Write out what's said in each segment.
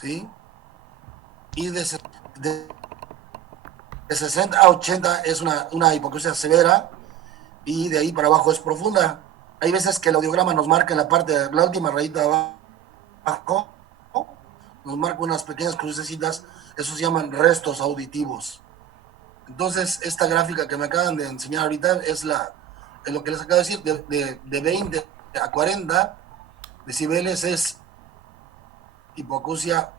¿sí? Y de 60 a 80 es una hipoacusia severa y de ahí para abajo es profunda. Hay veces que el audiograma nos marca en la parte, de la última rayita de abajo, ¿no? Nos marca unas pequeñas crucecitas, esos se llaman restos auditivos. Entonces, esta gráfica que me acaban de enseñar ahorita es lo que les acabo de decir, de 20 a 40 decibeles es hipoacusia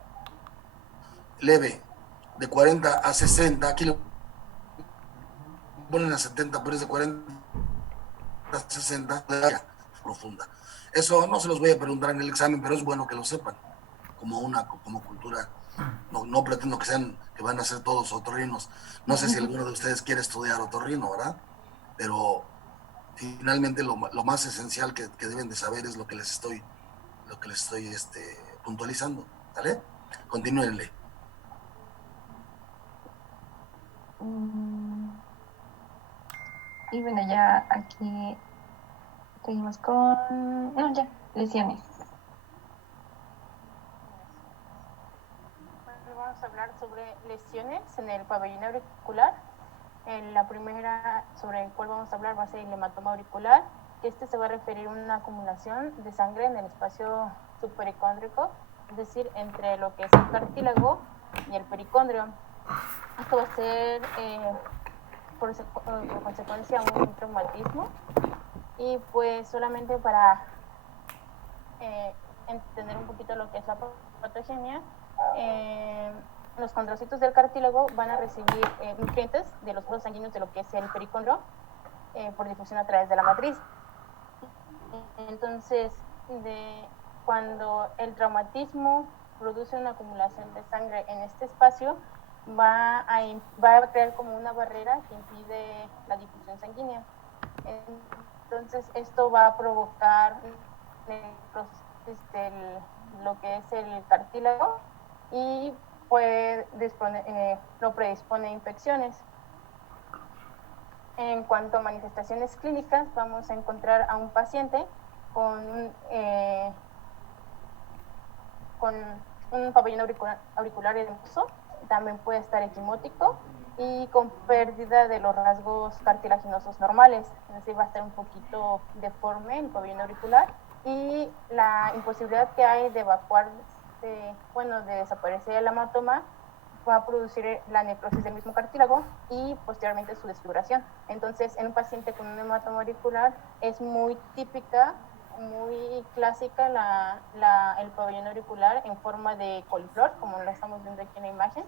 leve, de 40 a 60, aquí lo ponen a 70, pero es de 40 a 60 profunda. Eso no se los voy a preguntar en el examen, pero es bueno que lo sepan, como cultura. No, no pretendo que que van a ser todos otorrinos. No sé si alguno de ustedes quiere estudiar otorrino, ¿verdad? Pero finalmente lo más esencial que deben de saber es lo que les estoy puntualizando. ¿Vale? Continúenle. Mm, y bueno, ya aquí seguimos con... No, ya, lesiones. Bueno, vamos a hablar sobre lesiones en el pabellón auricular. La primera sobre el cual vamos a hablar va a ser el hematoma auricular, que se va a referir a una acumulación de sangre en el espacio subpericóndrico, es decir, entre lo que es el cartílago y el pericondrio. Esto va a ser por consecuencia un traumatismo y pues solamente para entender un poquito lo que es la patogenia, eh, los condrocitos del cartílago van a recibir nutrientes de los vasos sanguíneos de lo que es el pericondrio por difusión a través de la matriz. Entonces, cuando el traumatismo produce una acumulación de sangre en este espacio, va a crear como una barrera que impide la difusión sanguínea. Entonces, esto va a provocar lo que es el cartílago y lo predispone a infecciones. En cuanto a manifestaciones clínicas, vamos a encontrar a un paciente con un pabellón auricular edema, también puede estar equimótico y con pérdida de los rasgos cartilaginosos normales, es decir, va a estar un poquito deforme el pabellón auricular y la imposibilidad que hay de evacuar, de desaparecer el hematoma va a producir la necrosis del mismo cartílago y posteriormente su desfiguración. Entonces, en un paciente con un hematoma auricular es muy típica, muy clásica el pabellón auricular en forma de coliflor, como lo estamos viendo aquí en la imagen.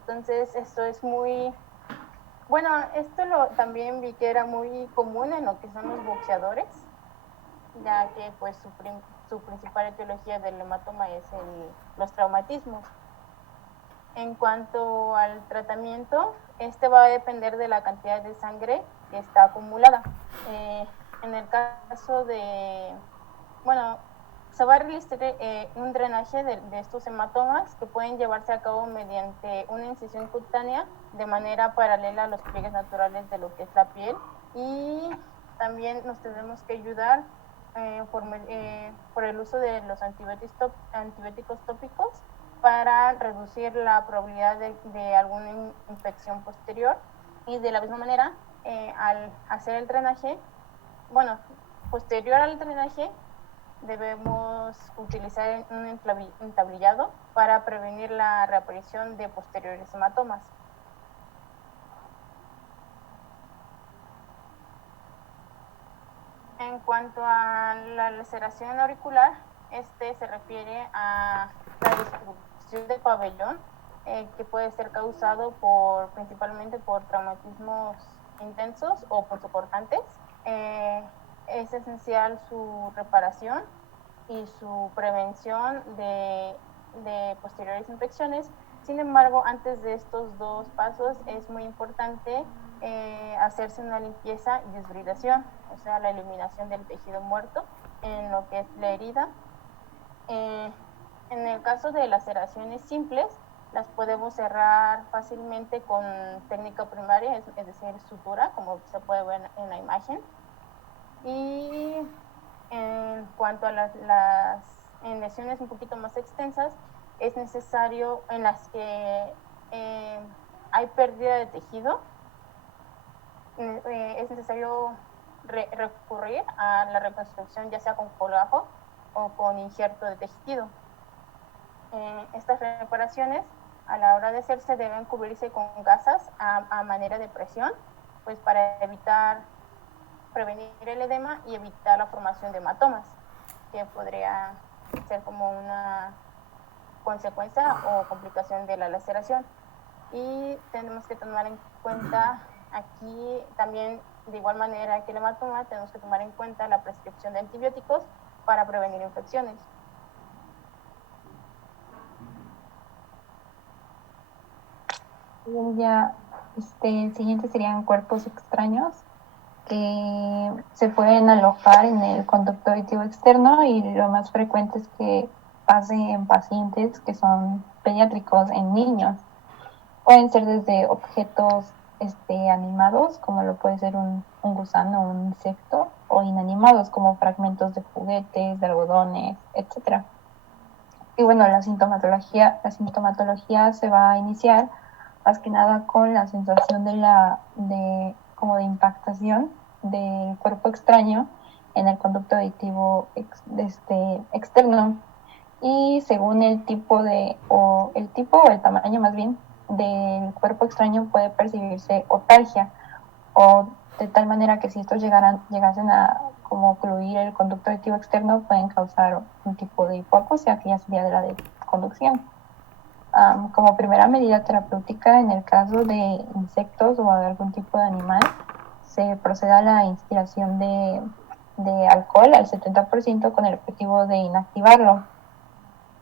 Entonces, esto es muy... Bueno, también vi que era muy común en lo que son los boxeadores, ya que pues su principal etiología del hematoma es los traumatismos. En cuanto al tratamiento, este va a depender de la cantidad de sangre que está acumulada. En el caso bueno, se va a realizar un drenaje de estos hematomas que pueden llevarse a cabo mediante una incisión cutánea de manera paralela a los pliegues naturales de lo que es la piel. Y también nos tenemos que ayudar por el uso de los antibióticos tópicos para reducir la probabilidad de alguna infección posterior. Y de la misma manera, al hacer el drenaje, bueno, posterior al drenaje, debemos utilizar un entablillado para prevenir la reaparición de posteriores hematomas. En cuanto a la laceración auricular, se refiere a la destrucción del pabellón que puede ser causado principalmente por traumatismos intensos o punzocortantes. Es esencial su reparación y su prevención de posteriores infecciones. Sin embargo, antes de estos dos pasos es muy importante hacerse una limpieza y desbridación, o sea, la eliminación del tejido muerto en lo que es la herida. En el caso de laceraciones simples, las podemos cerrar fácilmente con técnica primaria, es decir, sutura, como se puede ver en la imagen. Y en cuanto a en lesiones un poquito más extensas, es necesario, en las que hay pérdida de tejido, es necesario recurrir a la reconstrucción, ya sea con colágeno o con injerto de tejido. Estas reparaciones, a la hora de hacerse, deben cubrirse con gasas a manera de presión, pues para prevenir el edema y evitar la formación de hematomas, que podría ser como una consecuencia o complicación de la laceración. Y tenemos que tomar en cuenta aquí también, de igual manera que el hematoma, tenemos que tomar en cuenta la prescripción de antibióticos para prevenir infecciones. Ya, siguiente serían cuerpos extraños que se pueden alojar en el conducto auditivo externo, y lo más frecuente es que pase en pacientes que son pediátricos, en niños. Pueden ser desde objetos animados, como lo puede ser un gusano o un insecto, o inanimados, como fragmentos de juguetes, de algodones, etcétera. Y bueno, la sintomatología se va a iniciar más que nada con la sensación como de impactación del cuerpo extraño en el conducto auditivo externo. Y según el tipo o el tamaño más bien del cuerpo extraño, puede percibirse otalgia, o de tal manera que si estos llegasen a como ocluir el conducto auditivo externo, pueden causar un tipo de hipoacusia, que ya sería de la de conducción. Como primera medida terapéutica, en el caso de insectos o de algún tipo de animal, se procede a la inspiración de alcohol al 70%, con el objetivo de inactivarlo.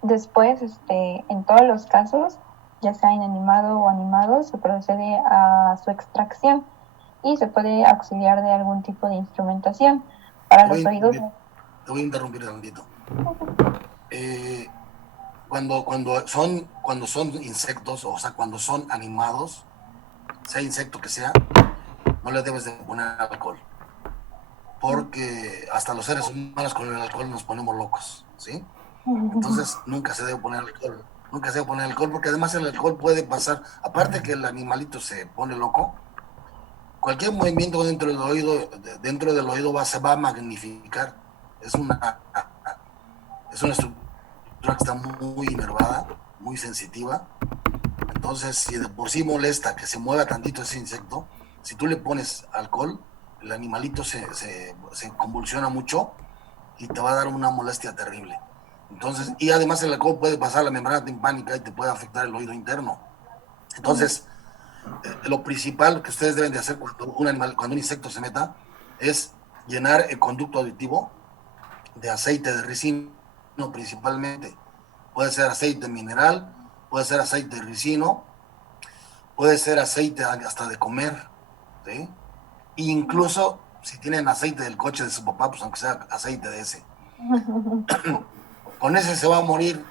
Después, en todos los casos, ya sea inanimado o animado, se procede a su extracción y se puede auxiliar de algún tipo de instrumentación para los oídos. Te voy a interrumpir un tantito. Cuando son insectos, o sea, cuando son animados, sea insecto que sea, no le debes de poner alcohol, porque hasta los seres humanos con el alcohol nos ponemos locos, ¿sí? Entonces nunca se debe poner alcohol, porque además el alcohol puede pasar, aparte que el animalito se pone loco, cualquier movimiento dentro del oído se va a magnificar. Es una estructura que está muy inervada, muy sensitiva. Entonces, si de por sí molesta que se mueva tantito ese insecto, si tú le pones alcohol, el animalito se convulsiona mucho y te va a dar una molestia terrible. Entonces, y además el alcohol puede pasar la membrana timpánica y te puede afectar el oído interno. Entonces, lo principal que ustedes deben de hacer cuando un insecto se meta es llenar el conducto auditivo de aceite de ricino, principalmente. Puede ser aceite mineral, puede ser aceite de ricino, puede ser aceite hasta de comer, ¿sí? E incluso si tienen aceite del coche de su papá, pues aunque sea aceite de ese. Con ese se va a morir,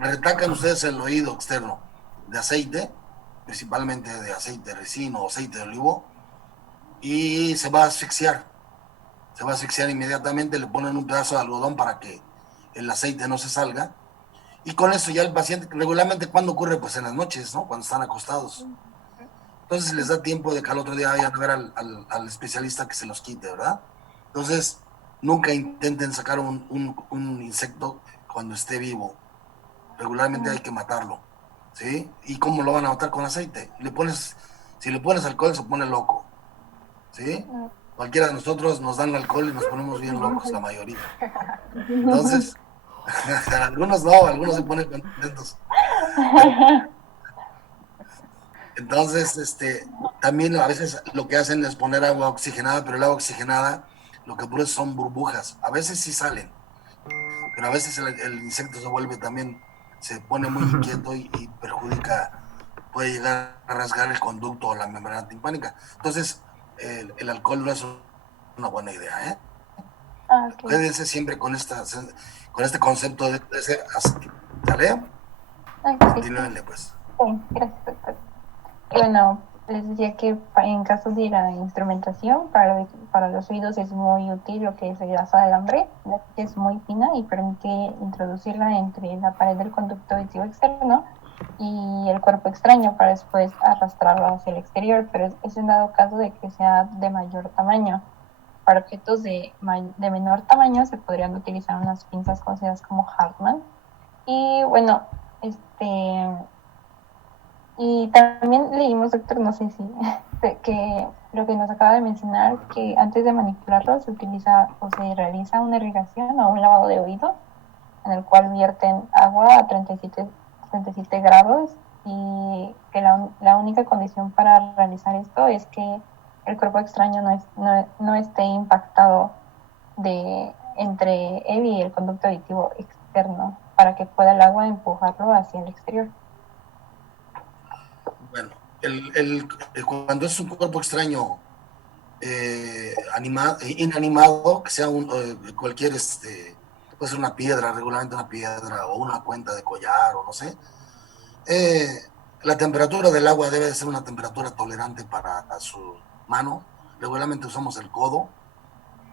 retacan ustedes el oído externo de aceite, principalmente de aceite de ricino o aceite de olivo, y se va a asfixiar inmediatamente. Le ponen un pedazo de algodón para que el aceite no se salga, y con eso ya el paciente, regularmente, ¿cuándo ocurre? Pues en las noches, ¿no? Cuando están acostados. Entonces les da tiempo de que al otro día vayan a ver al especialista que se los quite, ¿verdad? Entonces, nunca intenten sacar un insecto cuando esté vivo. Regularmente hay que matarlo, ¿sí? ¿Y cómo lo van a matar? Con aceite. Si le pones alcohol, se pone loco, ¿sí? Cualquiera de nosotros nos dan alcohol y nos ponemos bien locos, la mayoría. Entonces, algunos no, algunos se ponen contentos. Entonces, también a veces lo que hacen es poner agua oxigenada, pero el agua oxigenada lo que produce son burbujas. A veces sí salen, pero a veces el insecto se pone muy inquieto y perjudica, puede llegar a rasgar el conducto o la membrana timpánica. Entonces, el alcohol no es una buena idea, ¿eh? Okay. Quédense siempre con este concepto de ser así. ¿Sale? Okay. Continúenle, pues. Sí, gracias, doctor. Bueno, les decía que en caso de la instrumentación, para los oídos es muy útil lo que es el grasa de alambre, ya que es muy fina y permite introducirla entre la pared del conducto auditivo externo y el cuerpo extraño para después arrastrarlo hacia el exterior, pero es en dado caso de que sea de mayor tamaño. Para objetos de menor tamaño se podrían utilizar unas pinzas conocidas como Hartmann. Y bueno, y también leímos, doctor, no sé si, que lo que nos acaba de mencionar, que antes de manipularlo se utiliza o se realiza una irrigación o un lavado de oído, en el cual vierten agua a 37 grados y que la única condición para realizar esto es que el cuerpo extraño no esté impactado entre él y el conducto auditivo externo para que pueda el agua empujarlo hacia el exterior. Bueno, cuando es un cuerpo extraño inanimado, que sea cualquier, puede ser una piedra, regularmente una piedra, o una cuenta de collar, o no sé, eh, la temperatura del agua debe de ser una temperatura tolerante para su mano. Regularmente usamos el codo,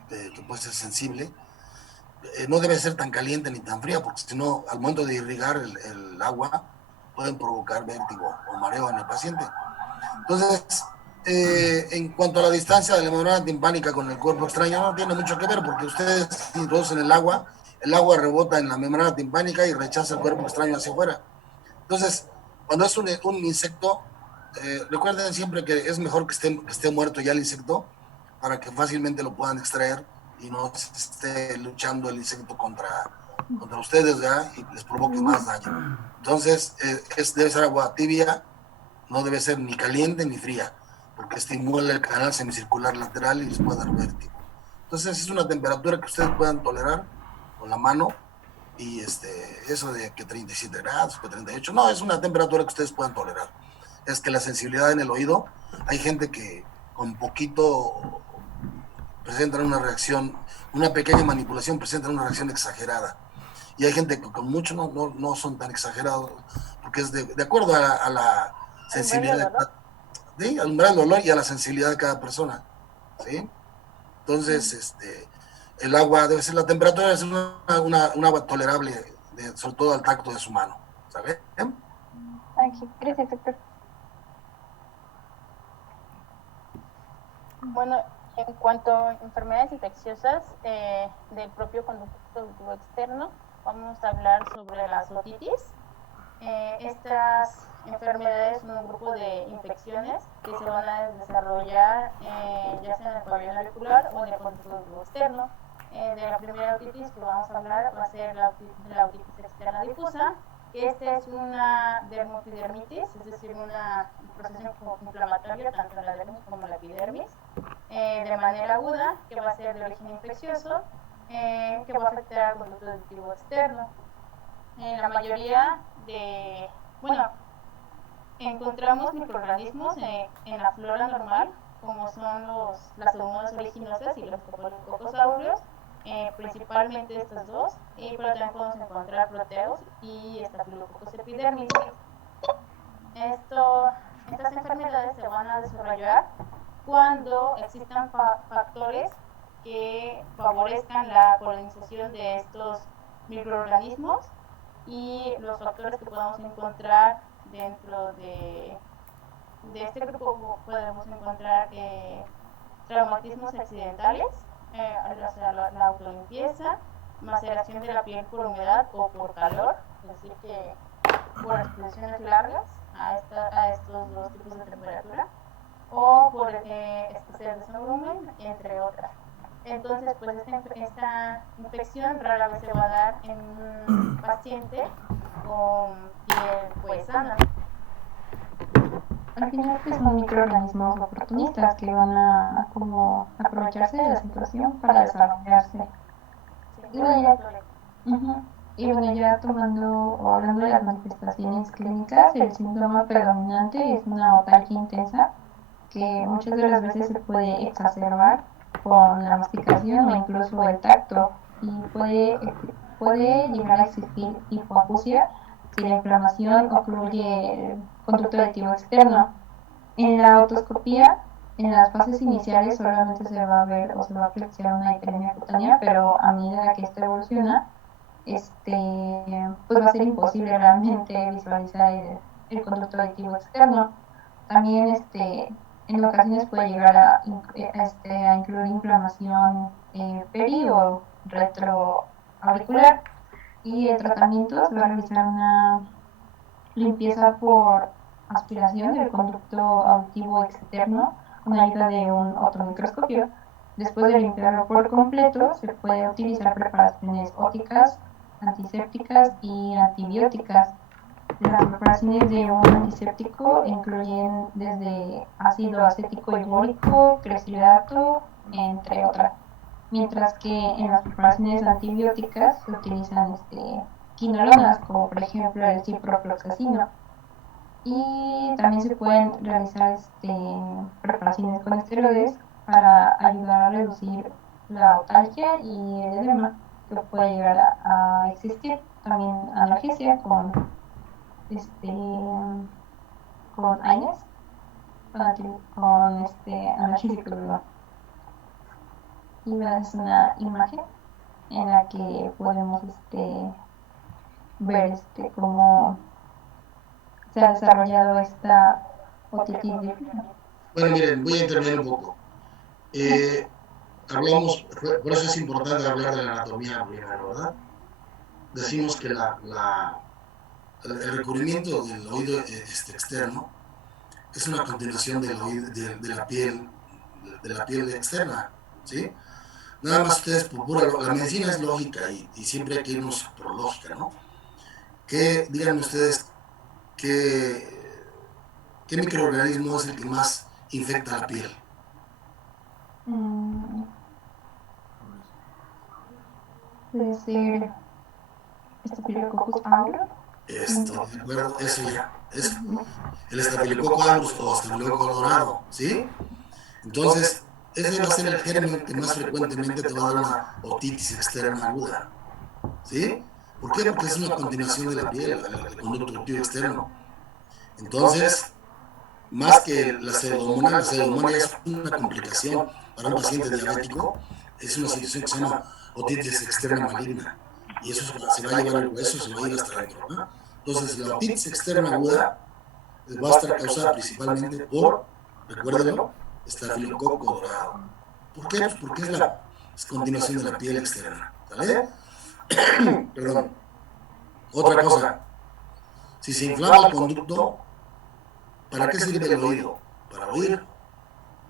que puede ser sensible. No debe ser tan caliente ni tan fría, porque si no, al momento de irrigar el agua, pueden provocar vértigo o mareo en el paciente. Entonces, en cuanto a la distancia de la membrana timpánica con el cuerpo extraño, no tiene mucho que ver, porque ustedes introducen el agua rebota en la membrana timpánica y rechaza el cuerpo extraño hacia afuera. Entonces, cuando es un insecto, recuerden siempre que es mejor que esté muerto ya el insecto, para que fácilmente lo puedan extraer y no se esté luchando el insecto contra ustedes, ¿ya? Y les provoque más daño. Entonces, debe ser agua tibia, no debe ser ni caliente ni fría, porque estimula el canal semicircular lateral y les puede dar vértigo. Entonces, es una temperatura que ustedes puedan tolerar con la mano, y eso de que 37 grados, que 38, no, es una temperatura que ustedes puedan tolerar. Es que la sensibilidad en el oído, hay gente que con poquito presentan una reacción, una pequeña manipulación presentan una reacción exagerada. Y hay gente que con mucho no son tan exagerados, porque es de acuerdo a la sensibilidad al umbral del dolor y a la sensibilidad de cada persona, ¿sí? Entonces, el agua debe ser, la temperatura debe ser un agua tolerable, sobre todo al tacto de su mano, ¿sabes? Aquí, gracias, doctor. Bueno, en cuanto a enfermedades infecciosas del propio conducto auditivo externo, vamos a hablar sobre las otitis. Estas enfermedades son un grupo de infecciones que se van a desarrollar ya sea en el pabellón auricular o en el conducto auditivo externo. De la primera otitis que vamos a hablar va a ser la otitis externa difusa, que esta es una dermoepidermitis, es decir, un proceso inflamatorio tanto en la dermis como en la epidermis, de manera aguda, que va a ser de origen infeccioso, que va a afectar al conducto auditivo externo. En la mayoría encontramos microorganismos en la flora normal, como son las pseudomonas originosas y los copocosaurios, principalmente estas dos, pero también podemos encontrar proteos y estafilococcus epidermis. Estas enfermedades se van a desarrollar cuando existan factores que favorezcan la colonización de estos microorganismos, y los factores que podemos encontrar dentro de este grupo podemos encontrar traumatismos accidentales, la autolimpieza, maceración de la piel por humedad o por calor, es decir, que por exposiciones largas a estos dos tipos de temperatura, o por escasez de sonrumen, entre otras. Entonces, pues esta infección rara vez se va a dar en un paciente con piel pues sana. Al final pues son microorganismos oportunistas que van a como aprovecharse de la situación para desarrollarse. Sí, y bueno, ya tomando o hablando de las manifestaciones clínicas, el síntoma predominante es una otalgia intensa que muchas de las veces se puede exacerbar con la masticación o incluso el tacto, y puede llegar a existir hipoacusia si la inflamación ocluye el conducto auditivo externo. En la otoscopía, en las fases iniciales solamente se va a ver o se va a apreciar una hiperemia cutánea, pero a medida que esto evoluciona, pues va a ser imposible realmente visualizar el conducto auditivo externo. También en ocasiones puede llegar a incluir inflamación peri o retroauricular, y el tratamiento se va a realizar una limpieza por aspiración del conducto auditivo externo con ayuda de un otomicroscopio. Después de limpiarlo por completo, se puede utilizar preparaciones óticas, antisépticas y antibióticas. Las preparaciones de un antiséptico incluyen desde ácido acético y bórico, clorhidrato, entre otras. Mientras que en las preparaciones antibióticas se utilizan quinolonas, como por ejemplo el ciprofloxacino. Y también se pueden realizar preparaciones con esteroides para ayudar a reducir la otalgia y el edema que puede llegar a existir. También analgesia este, con AINES, con analgésico, ¿verdad? Y es una imagen en la que podemos ver cómo se ha desarrollado esta otitis difícil. Bueno, miren, voy a intervenir un poco. Hablamos, por eso es importante hablar de la anatomía primero, ¿verdad? Decimos que el recubrimiento del oído externo es una continuación del oído, de la piel externa, ¿sí? Nada más ustedes, por pura, la medicina es lógica y siempre hay que irnos por lógica, ¿no? Díganme ustedes qué, qué microorganismo es el que más infecta la piel. Puede ser Staphylococcus aureus. De acuerdo, eso ya, eso. El Staphylococcus aureus o Staphylococcus dorado, ¿sí? Entonces, ese va a ser el germen que más frecuentemente te va a dar una otitis externa aguda, ¿sí? ¿Por qué? Porque es una continuación de la piel, el conducto auditivo externo. Entonces, más que la pseudomonas es una complicación para un paciente diabético, es una situación que se llama otitis externa maligna, y eso se va a llevar el hueso, se va a ir hasta adentro, ¿no? Entonces, la otitis externa aguda va a estar causada principalmente por, recuérdenlo, estafilococo dorado. ¿Por qué? Pues porque es la continuación de la piel externa, ¿vale? Perdón. Otra cosa, si se inflama el conducto, ¿para qué sirve el oído? Para oír.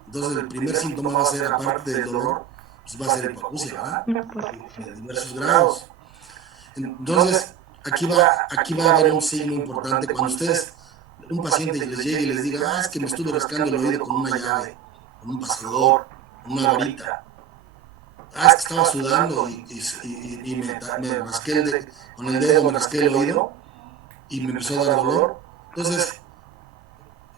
Entonces el primer síntoma va a ser, aparte del dolor, pues va a ser hipoacusia, ¿verdad? De diversos grados. Entonces, aquí va a haber un signo importante. Cuando ustedes, un paciente les llegue y les diga, es que me estuve rascando el oído con una llave, con un pasador, con una varita. Es que estaba sudando y me rasqué con el dedo, me rasqué el oído y me empezó a dar dolor. Entonces,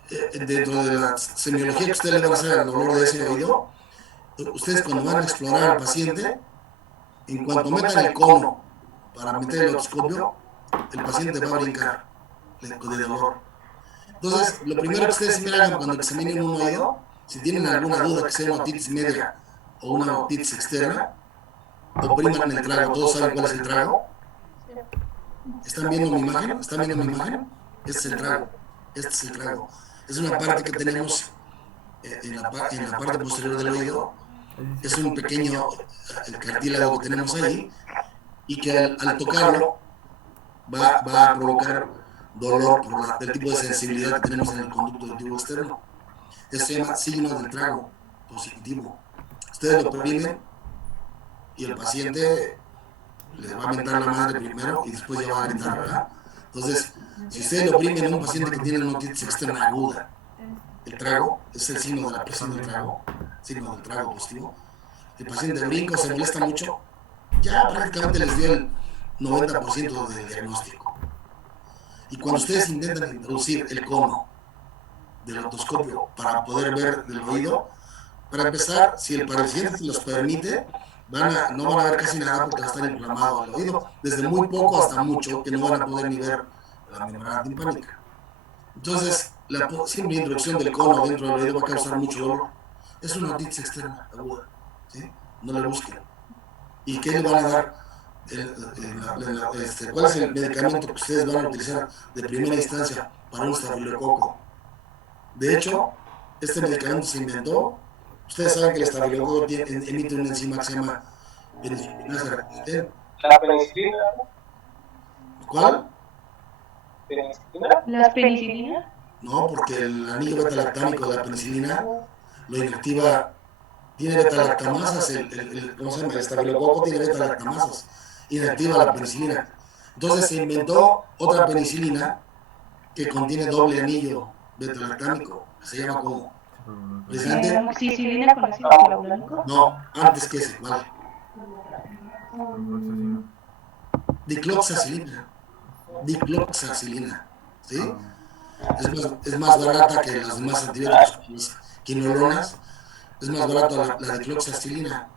dentro de la semiología que ustedes le van a hacer al dolor de ese oído, ustedes cuando van a explorar al paciente, en cuanto metan el cono para meter el otoscopio, el paciente va a brincar de dolor. Entonces, lo primero que ustedes siempre hagan cuando examinen un oído, si tienen alguna duda que sea una otitis media o una otitis externa, opriman el trago. ¿Todos saben cuál es el trago? ¿Están viendo mi imagen? ¿Están viendo mi imagen? Este es el trago. Este es el trago. Es una parte que tenemos en la parte posterior del oído. Es un pequeño cartílago que tenemos ahí y que al tocarlo va a provocar dolor por el tipo de sensibilidad que tenemos en el conducto auditivo externo. Eso se llama signo del trago positivo. Ustedes lo oprimen y el paciente le va a mentar la madre primero y después ya va a gritar, ¿verdad? Entonces, si ustedes lo oprimen en un paciente que tiene una otitis externa aguda, el trago es el signo de la presión del trago, signo del trago positivo. El paciente brinca o se molesta mucho, ya prácticamente les dio el 90% del diagnóstico. Y cuando ustedes intentan introducir el cono del otoscopio para poder ver el oído, para empezar, si el paciente los permite, no van a ver casi nada porque va a estar inflamado el oído, desde muy poco hasta mucho, que no van a poder ni ver la membrana timpánica. Entonces, la simple introducción del cono dentro del oído va a causar mucho dolor. Es una otitis externa aguda, ¿sí? No le busquen. ¿Y qué le van a dar? ¿Cuál es el medicamento que ustedes van a utilizar de primera instancia para un estafilococo? De hecho, este medicamento se inventó. Ustedes saben que el estafilococo emite una enzima que se llama penicilina resistente. La penicilina. ¿Cuál? ¿Penicilina? ¿Las penicilinas? No, porque el anillo beta-lactámico de la penicilina lo inactiva, tiene beta-lactamasas, ¿cómo se llama? El estafilococo tiene beta-lactamasas, inactiva la penicilina. Entonces se inventó otra penicilina que contiene doble anillo beta-lactámico, que se llama como presidente. ¿Amoxicilina con ácido hialurónico? No, antes que ese, vale. Dicloxacilina. Dicloxacilina, ¿sí? Es más barata que los demás antibióticos, las quinolonas. Es más barata la dicloxacilina.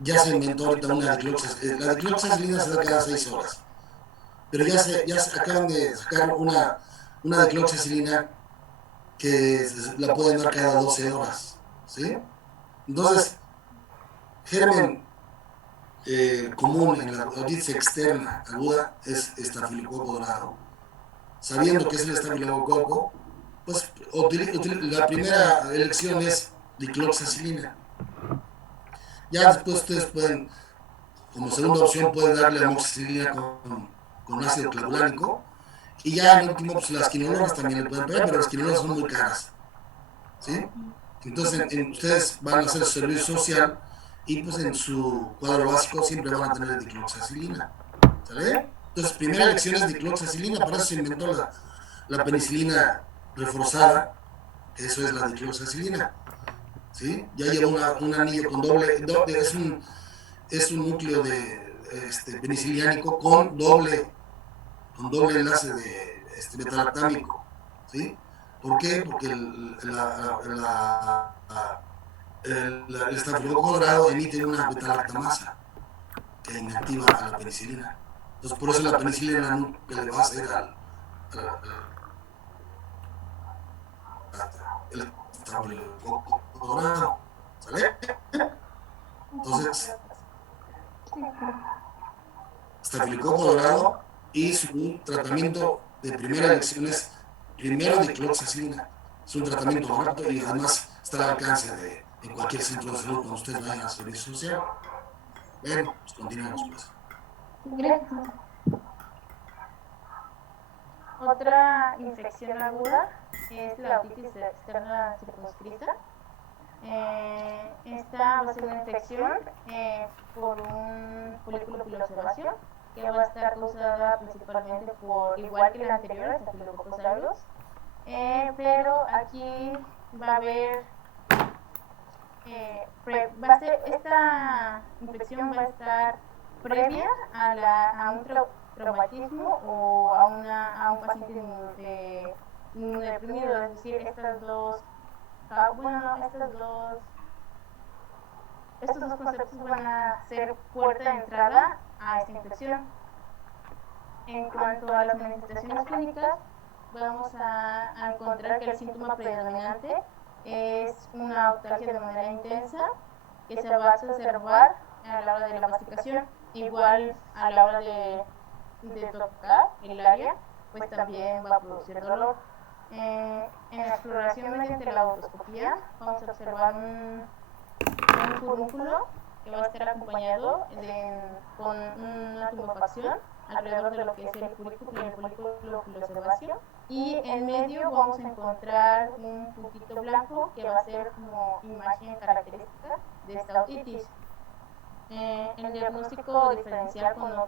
Ya se inventó ahorita una dicloxacilina. La dicloxacilina se da cada 6 horas. Pero ya se acaban de sacar una dicloxacilina que la pueden dar cada 12 horas, ¿sí? Entonces, germen común en la otitis externa aguda es estafilococo dorado. Sabiendo que es el estafilococo, pues la primera elección es dicloxacilina. Ya después ustedes pueden, como segunda opción, pueden darle amoxicilina con ácido clavulánico. Y ya en último, pues las quinolonas también le pueden pegar, pero las quinolonas son muy caras, ¿sí? Entonces, ustedes van a hacer su servicio social y pues en su cuadro básico siempre van a tener dicloxacilina, ¿sale? Entonces, primera elección es dicloxacilina, para eso se inventó la penicilina reforzada, eso es la dicloxacilina, ¿sí? Ya lleva un anillo con es un núcleo de peniciliánico con doble enlace de betalactámico, ¿sí? ¿Por qué? Porque el estafilococo dorado emite una betalactamasa que inactiva a la penicilina. Entonces, por eso la penicilina nunca le va a hacer el estafilococo dorado, ¿sale? Entonces, estafilococo dorado y su tratamiento de primera elección es primero dicloxacilina. Es un tratamiento barato y además está al alcance en cualquier centro de salud cuando ustedes vayan a servicio social. Bueno, pues continuamos pues. Gracias. Otra infección aguda es la otitis externa circunscrita. Esta va a ser una infección por un folículo pilosebáceo que va a estar causada principalmente por, igual que la anterior, Staphylococcus aureus, pero aquí va a haber, esta infección va a estar previa a un traumatismo o a un paciente inmunodeprimido, es decir, estos dos conceptos van a ser puerta de entrada a esta infección. En cuanto a las manifestaciones clínicas, vamos a encontrar que el síntoma predominante es una otalgia de manera intensa que se va a exacerbar a la hora de la masticación, igual a la hora de tocar el área, pues también va a producir dolor. En la exploración mediante la otoscopía vamos a observar un furúnculo que va a estar acompañado con una tumefacción alrededor de lo que es el folículo pilosebáceo, y en medio vamos a encontrar un puntito blanco que va a ser como imagen característica de esta otitis. El diagnóstico diferencial con la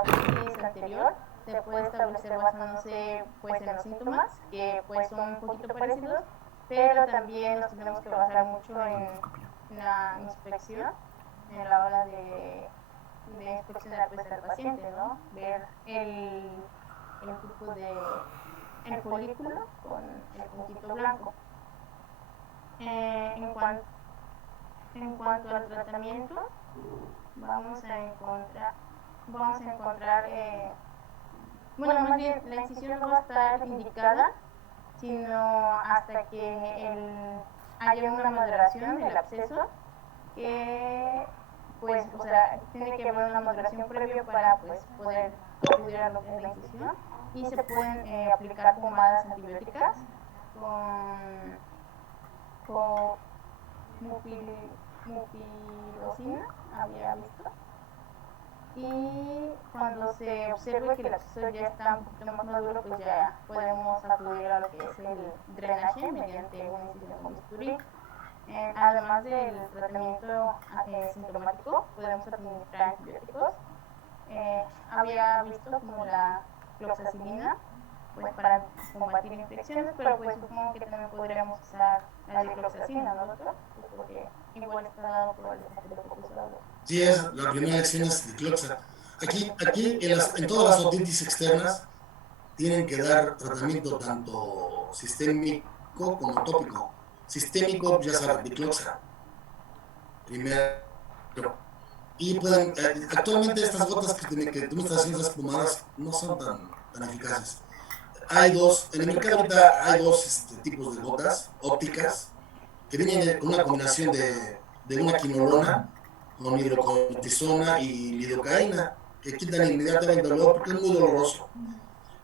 otitis anterior se puede establecer basándose pues en los síntomas, que pues son un poquito parecidos, pero también nos tenemos que basar mucho en la inspección, en la hora de inspeccionar pues al paciente, ¿no? Ver el tipo el folículo con el puntito blanco. En cuanto al tratamiento, vamos a encontrar bueno, más bien la incisión no va a estar indicada sino hasta que haya una moderación del absceso, que pues, o sea, tiene que haber una moderación previa para pues poder acudir a lo que es la incisión, y se pueden aplicar pomadas antibióticas con mupirocina, había visto. Y cuando se observe que el absceso ya está un poquito más maduro, pues ya podemos acudir a lo que es el drenaje mediante una incisión con bisturí. Además del tratamiento sintomático, podemos administrar antibióticos. Había visto como la cloxacilina, pues para combatir infecciones, pero pues supongo que también podríamos usar la dicloxacina, ¿no, doctor? Pues porque igual está dado por el Staphylococcus aureus. Sí, es la primera lección es de Cloxa. Aquí en todas las otitis externas tienen que dar tratamiento tanto sistémico como tópico. Sistémico, ya sabes, dicloxa. Primero. Y pueden, actualmente estas gotas que tú me estás haciendo, esas pomadas, no son tan eficaces. En el mercado ahorita hay dos tipos de gotas ópticas que vienen con una combinación de una quinolona con hidrocortisona y lidocaína, que quitan inmediatamente el dolor porque es muy doloroso.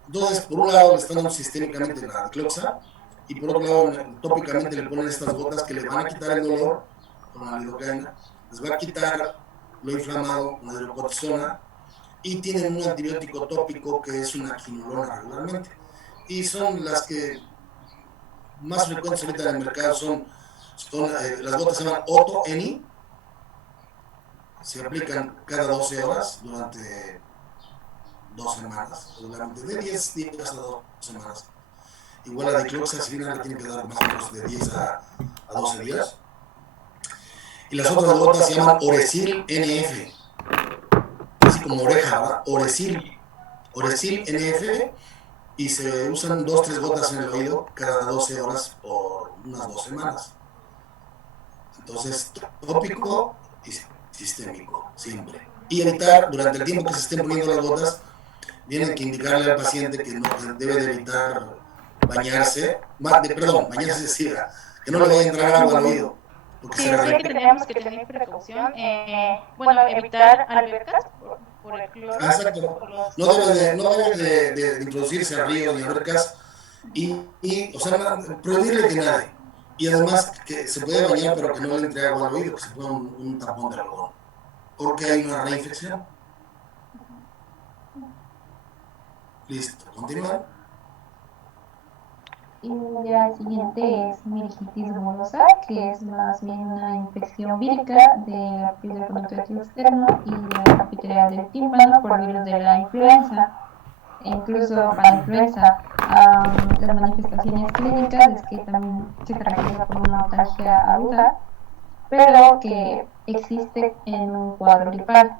Entonces, por un lado le están dando sistémicamente la dicloxa y por otro lado tópicamente le ponen estas gotas que le van a quitar el dolor con la lidocaína, les va a quitar lo inflamado con la hidrocortisona y tienen un antibiótico tópico que es una quinolona regularmente. Y son las que más frecuentes ahorita en el mercado las gotas se llaman Otto-Eni, se aplican cada 12 horas durante 2 semanas, regularmente de 10 días a 2 semanas. Igual la dicloxacilina la tienen que dar más o menos de 10 a 12 días. Y las otras gotas se llaman Oresil NF, así como oreja, ¿verdad? Oresil NF, y se usan 2-3 gotas en el oído cada 12 horas por unas 2 semanas. Entonces, tópico y sistémico, siempre. Y evitar, durante el tiempo que se estén poniendo las gotas, tienen que indicarle al paciente que debe de evitar bañarse decía, que no le vaya a entrar agua al oído. Porque sí, sí que tenemos que tener precaución, bueno, evitar albercas por el cloro. Exacto. No debe de introducirse a ríos ni albercas o sea, prohibirle que nade. Y además que se puede bañar, pero que no le entre agua al oído, que se ponga un tapón de algodón. Porque hay una reinfección. Listo, continúa. Y ya el siguiente es meningitis gumulosa, que es más bien una infección vírica de la piel del conducto externo y de la capilar del tímpano por virus de la influenza. E incluso para la influenza, las manifestaciones clínicas es que también se caracteriza por una otalgia aguda, pero que existe en un cuadro gripal.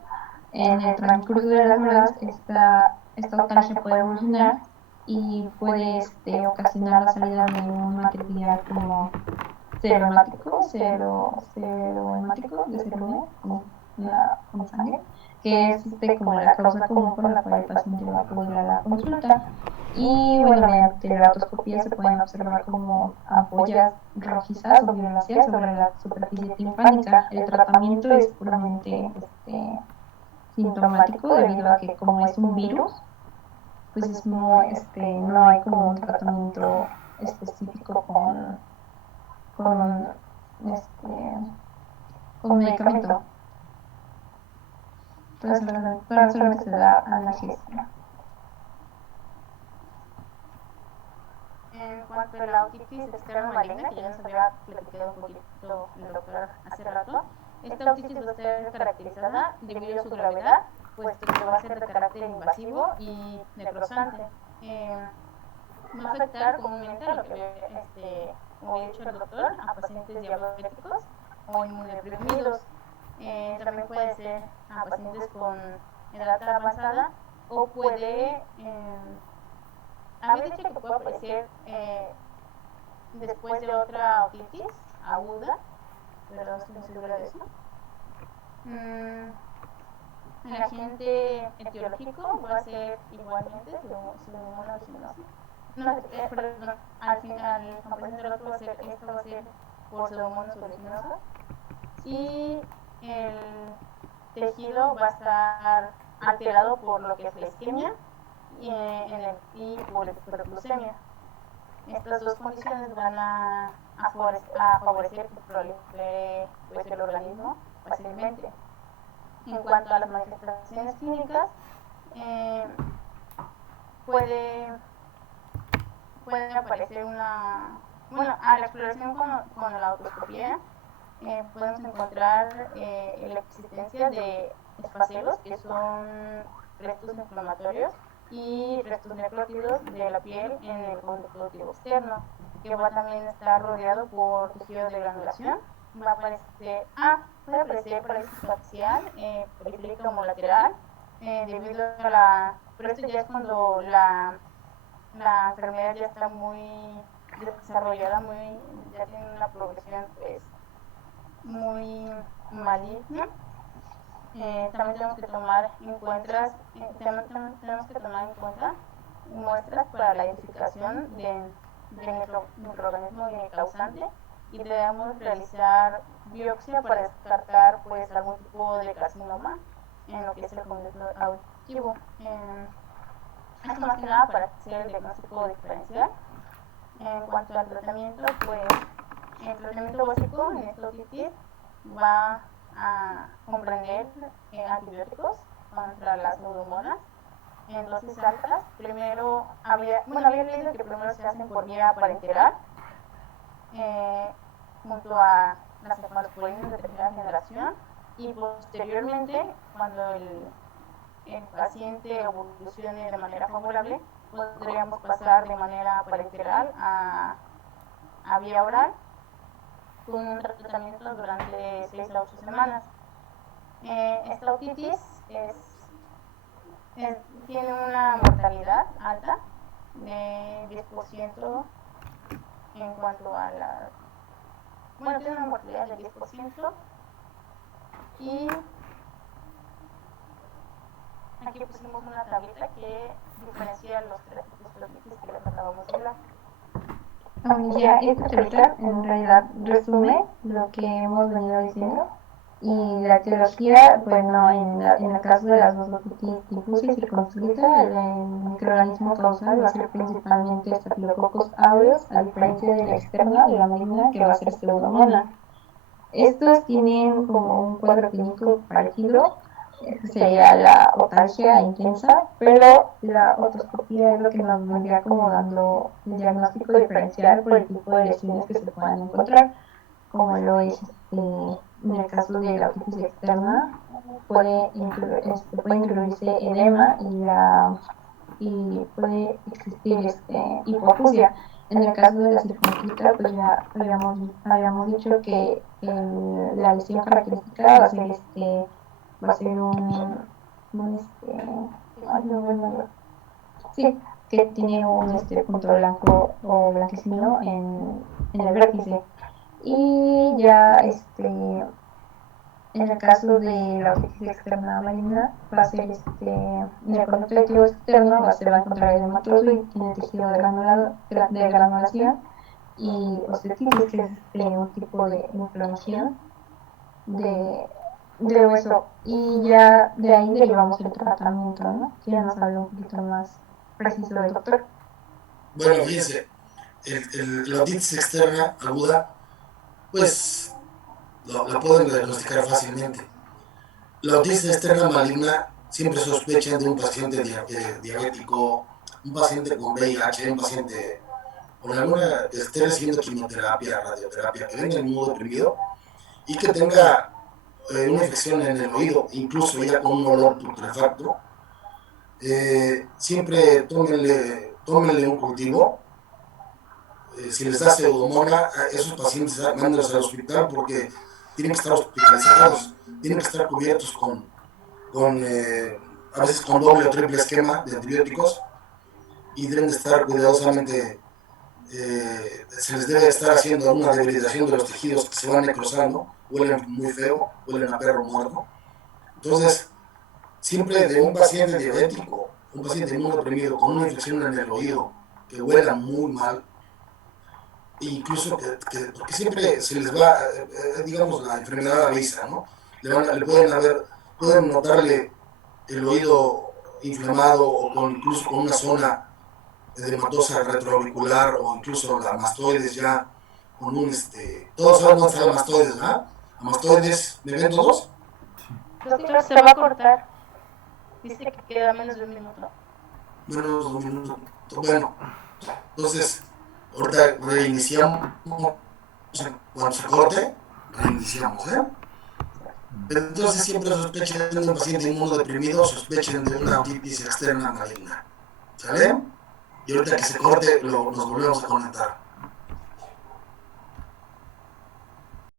En el transcurso de las horas, esta otalgia puede evolucionar y puede ocasionar la salida de un material como serohemático de serumia, como sangre, que es como la causa común por la cual el paciente va a acudir a la consulta. Y bueno, mediante la otoscopía se pueden observar como ampollas rojizas o violáceas sobre la superficie timpánica. El tratamiento es puramente sintomático debido a que como es un virus, pues no hay como un tratamiento específico con un medicamento. Entonces solamente se da analgesia. En cuanto a la otitis externa maligna, que ya nos había platicado un poquito el doctor hace rato, esta otitis va a estar caracterizada debido a su gravedad, puesto que va a ser de carácter invasivo y necrosante. Va a afectar comúnmente, como había dicho el doctor, a pacientes diabéticos o inmunodeprimidos. También puede ser a pacientes con edad avanzada o puede... había dicho que puede aparecer después de otra otitis aguda, pero no estoy segura de eso. El agente etiológico va a ser igualmente pseudomonas aeruginosa. no, perdón, al final, el componente del otro va a ser, esto va a ser por pseudomonas oleaginosas y el tejido va a estar alterado por lo que es la isquemia y por la hiperglucemia. Estas dos condiciones van a favorecer que prolifere pues, el organismo fácilmente. En cuanto a las manifestaciones clínicas, eh, puede aparecer a la exploración con la autoscopía podemos encontrar la existencia de espacelos, que son restos inflamatorios y restos necróticos de la piel en el conducto auditivo externo, que va también a estar rodeado por tejido de granulación. Va a puede aparecer parálisis facial, periférica o lateral, debido a pero esto ya es cuando la enfermedad ya está muy desarrollada, ya tiene una progresión pues muy maligna. También tenemos que tomar en cuenta muestras para la identificación del microorganismo causante y debemos realizar biopsia para descartar pues algún tipo de carcinoma en lo que es el conducto auditivo. Esto más que nada para hacer el diagnóstico diferencial. En cuanto al tratamiento, pues el tratamiento básico en esta otitis va a comprender antibióticos contra las pseudomonas en dosis altas. Primero había leído que primero se hacen por vía parenteral junto a las cefalosporinas de tercera generación y posteriormente cuando el paciente evolucione de manera favorable podríamos pasar de manera parenteral a vía oral con un tratamiento durante 6 a 8 semanas. Esta otitis tiene una mortalidad alta de 10% en cuanto a tiene una mortalidad del 10% y aquí pusimos una tablita que diferencia los tres tipos de otitis que les acabamos de hablar. Ya, esta tablita en realidad resume lo que hemos venido diciendo y la etiología, bueno, en el caso de las dos otitis difusa y circunscrita, el microorganismo causal va a ser principalmente Staphylococcus aureus, a diferencia de la externa, de la maligna, que va a ser Pseudomonas. Estos tienen como un cuadro clínico parecido, sería la otalgia intensa, pero la otoscopía es lo que nos vendría como dando el diagnóstico diferencial por el tipo de lesiones que se puedan encontrar, como lo es en el caso de la otitis externa, puede incluirse edema y puede existir hipoacusia. En el caso de la circunscrita, pues ya habíamos dicho que la lesión característica va a ser que tiene un punto blanco o blanquecino en el vértice. Y ya en el caso de la otitis externa maligna va a ser en el conducto auditivo externo se va a encontrar el hematoso y tiene tejido de granulación y osteitis, que es un tipo de inflamación de hueso, y ya de ahí derivamos el tratamiento, ¿no? Que ya nos habla un poquito más preciso del doctor. Bueno, fíjense, la otitis externa aguda, pues la pueden diagnosticar fácilmente. La otitis externa maligna siempre sospechan de un paciente diabético, un paciente con VIH, un paciente con alguna, que esté recibiendo quimioterapia, radioterapia, que venga muy deprimido y que tenga una infección en el oído, incluso ya con un olor putrefacto. Siempre tómenle un cultivo. Si les da pseudomona, esos pacientes mándenlos al hospital porque tienen que estar hospitalizados, tienen que estar cubiertos a veces con doble o triple esquema de antibióticos y deben de estar cuidadosamente, se les debe estar haciendo una debilitación de los tejidos que se van necrosando, huelen muy feo, huelen a perro muerto. Entonces, siempre de un paciente diabético, un paciente inmunodeprimido con una infección en el oído que huelan muy mal, e incluso porque siempre se les va, digamos, la enfermedad avisa, ¿no? Pueden notarle el oído inflamado o incluso con una zona edematosa retroauricular o incluso la mastoides ya con todos sabemos dónde está la mastoides, ¿verdad? La mastoides, ¿me ven todos? Doctor, se va a cortar. Dice que queda menos de un minuto. Menos de un minuto. Bueno, entonces, ahorita reiniciamos. Cuando se corte, reiniciamos, ¿eh? Entonces, siempre sospechen de un paciente inmunodeprimido, sospechen de una otitis externa maligna. ¿Sale? Y ahorita que se corte, nos volvemos a conectar.